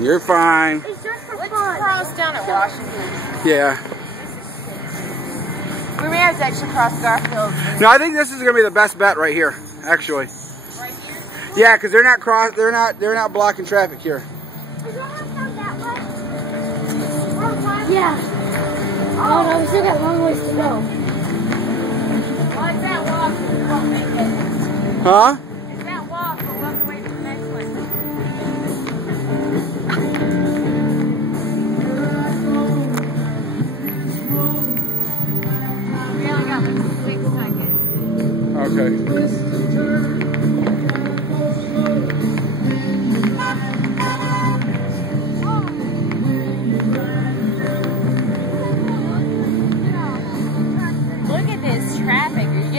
You're fine. It's just for Let's fun. cross down at Washington. Yeah. We may have to actually cross Garfield. No, I think this is gonna be the best bet right here, actually. Right here? Yeah, because they're not blocking traffic here. Is that how that way? Yeah. Oh no, we still got a long ways to go. Like that walk, we won't make it. Huh? It's that walk, but we'll have to wait for the next one. We only got like 6 seconds. Okay.